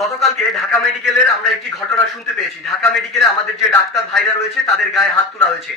গতকালকে ঢাকা মেডিকেলের আমরা একটি ঘটনা শুনতে পেয়েছি। ঢাকা মেডিকেলে আমাদের যে ডাক্তার ভাইরা রয়েছে, তাদের গায়ে হাত তোলা হয়েছে।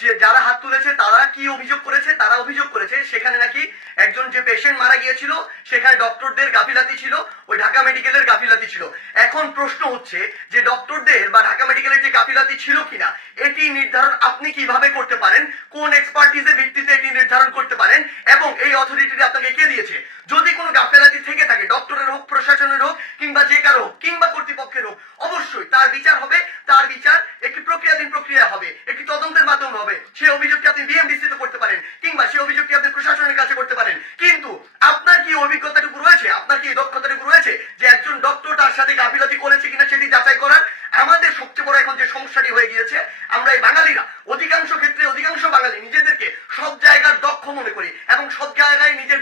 যে যারা হাত তুলেছে, তারা কি অভিযোগ করেছে? তারা অভিযোগ করেছে, সেখানে নাকি একজন যে পেশেন্ট মারা গিয়েছিল, সেখানে ডক্টরদের গাফিলাতি ছিল, ওই ঢাকা মেডিকেলের গাফিলাতি ছিল। এখন প্রশ্ন হচ্ছে যে ডক্টরদের বা ঢাকা মেডিকেলের যে গাফিলাতি ছিল কিনা, এটি নির্ধারণ আপনি কীভাবে করতে পারেন? কোন এক্সপার্টিসের ভিত্তিতে এটি নির্ধারণ করতে পারেন? এবং এই অথরিটি আপনাকে কে দিয়েছে যদি কোনো গাফিলাতি থেকে থাকে ডক্টরের হোক প্রশাসনের হোক কিংবা যে কারও কিংবা কর্তৃপক্ষের হোক, অবশ্যই তার বিচার হবে, তার বিচার একটি প্রক্রিয়াধীন প্রক্রিয়া হবে, একটি তদন্তের মাধ্যমে হবে। সেই অভিযোগটি আপনি বিএমডিসি তে করতে পারেন, কিংবা সেই অভিযোগটি আপনি প্রশাসনের কাছে করতে পারেন। কিন্তু আপনার কি অভিজ্ঞতাটুকু রয়েছে? আপনার কি দক্ষতাটুকু রয়েছে যে একজন ডক্টর তার সাথে গাফিলতি করেছে কিনা সেটি যাচাই করার আমাদের সবচেয়ে বড় এখন যে সমস্যাটি হয়ে গিয়েছে, আমরা এই বাঙালিরা, অধিকাংশ ক্ষেত্রে অধিকাংশ বাঙালি নিজেদেরকে সব জায়গার দক্ষ মনে করি এবং সব জায়গায় নিজের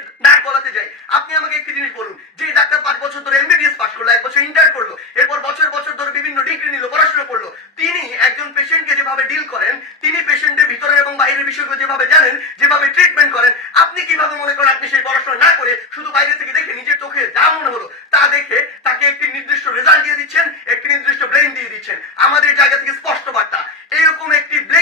গলাতে যাই আপনি আমাকে একটি জিনিস বলুন, যে ডাক্তার পাঁচ বছর ধরে এমবিবিএস পাস করল, এক বছর ইন্টার করল, এরপর বছর বছর ধরে বিভিন্ন ডিগ্রি নিল, পড়াশোনা করল। তিনি একজন পেশেন্টকে যেভাবে ডিল করেন, তিনি পেশেন্টের ভিতরের এবং বাইরের বিষয়গুলো যেভাবে জানেন, যেভাবে ট্রিটমেন্ট করেন, আপনি কীভাবে মনে করেন আপনি সেই পড়াশোনা না করে শুধু বাইরে থেকে দেখে নিজের চোখে যা মনে হলো তা দেখে তাকে একটি নির্দিষ্ট রেজাল্ট দিয়ে দিচ্ছেন, একটি নির্দিষ্ট ব্লেম দিয়ে দিচ্ছেন। আমাদের জায়গা থেকে স্পষ্ট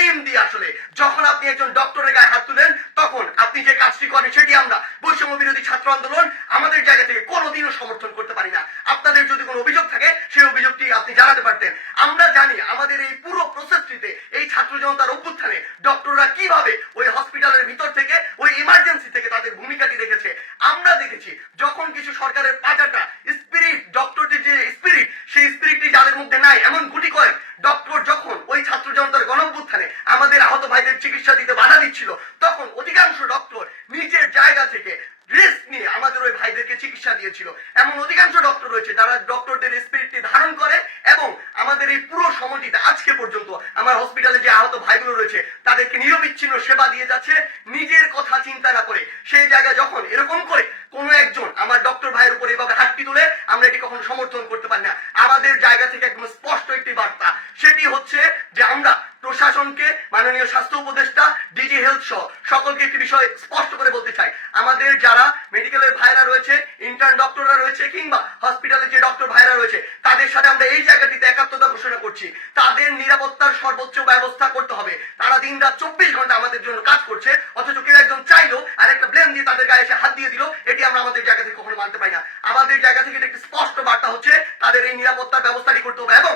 ব্লেম দিয়ে আসলে। যখন আপনি একজন ডক্টরের গায়ে হাত তুলেন, তখন আপনি যে কাজটি করেন, সেটি আমরা বৈষম্য বিরোধী ছাত্র আন্দোলন আমাদের জায়গা থেকে কোনোদিনও সমর্থন করতে পারি না। আপনাদের যদি কোনো অভিযোগ থাকে, সেই অভিযোগটি আপনি জানাতে পারতেন। আমরা জানি আমাদের এই পুরো প্রসেসটিতে এই ছাত্র জনতার অভ্যুত্থানে ডক্টররা কীভাবে ওই হসপিটালের ভিতর থেকে ওই ইমার্জেন্সি থেকে তাদের ভূমিকাটি রেখেছে আমরা দেখেছি যখন কিছু সরকারের পাচাটা স্পিরিট ডক্টরটির যে স্পিরিট সেই স্পিরিটটি যাদের মধ্যে নাই এমন গুটি কয়েক ডক্টর যখন ওই ছাত্র জনতার গণভ্যুত্থানে আমাদের আহত ভাইদের চিকিৎসা দিতে বাধা দিচ্ছিল। তখন অধিকাংশ ডক্টর নিজের জায়গা থেকে রিস্ক নিয়ে আমাদের ওই ভাইদেরকে চিকিৎসা দিয়েছিল। এমন অধিকাংশ ডক্টর রয়েছে যারা ডক্টরদের স্পিরিটটি ধারণ করে এবং আমাদের এই পুরো সময়টিতে আজকে পর্যন্ত আমার হসপিটালে যে আহত ভাইগুলো রয়েছে, তাদেরকে নিরবিচ্ছিন্ন সেবা দিয়ে যাচ্ছে, নিজের কথা চিন্তা না করে সেই জায়গায় যখন এরকম করে কোনো একজন আমার ডক্টর ভাইয়ের উপর এভাবে হাতটি তুলে, আমরা এটি কখনো সমর্থন করতে পারি না। আমাদের জায়গা থেকে একদম স্পষ্ট একটি বার্তা, সেটি হচ্ছে যে আমরা প্রশাসনকে, মাননীয় স্বাস্থ্য উপদেষ্টা, ডিজি হেলথ সহ সকলকে একটি বিষয় স্পষ্ট করে বলতে চাই। আমাদের যারা মেডিকেলের ভাইরা রয়েছে ইন্টার্ন ডক্টররা রয়েছে, কিংবা হসপিটালে যে ডক্টর ভাইরা রয়েছে, তাদের সাথে আমরা এই জায়গাটিতে একাত্মতা ঘোষণা করছি। তাদের নিরাপত্তার সর্বোচ্চ ব্যবস্থা করতে হবে। তারা দিন রাত চব্বিশ ঘণ্টা আমাদের জন্য কাজ করছে, অথচ কেউ একজন চাইলো আর একটা ব্লেম দিয়ে তাদের গায়ে এসে হাত দিয়ে দিল, এটি আমরা আমাদের জায়গা থেকে কখনো মানতে পারি না। আমাদের জায়গা থেকে এটা একটি স্পষ্ট বার্তা হচ্ছে, তাদের এই নিরাপত্তার ব্যবস্থাটি করতে হবে এবং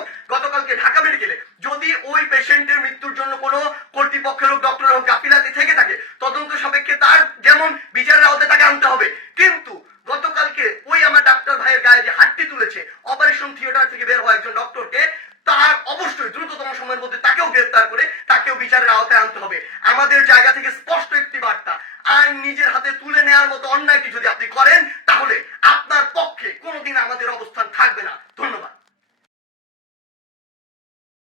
অপারেশন থিয়েটার থেকে বের হওয়া একজন ডক্টরকে তার অবশ্যই দ্রুততম সময়ের মধ্যে তাকেও গ্রেফতার করে তাকেও বিচারের আওতায় আনতে হবে। আমাদের জায়গা থেকে স্পষ্ট একটি বার্তা, আইন নিজের হাতে তুলে নেওয়ার মতো অন্যায় কিছু যদি আপনি করেন, তাহলে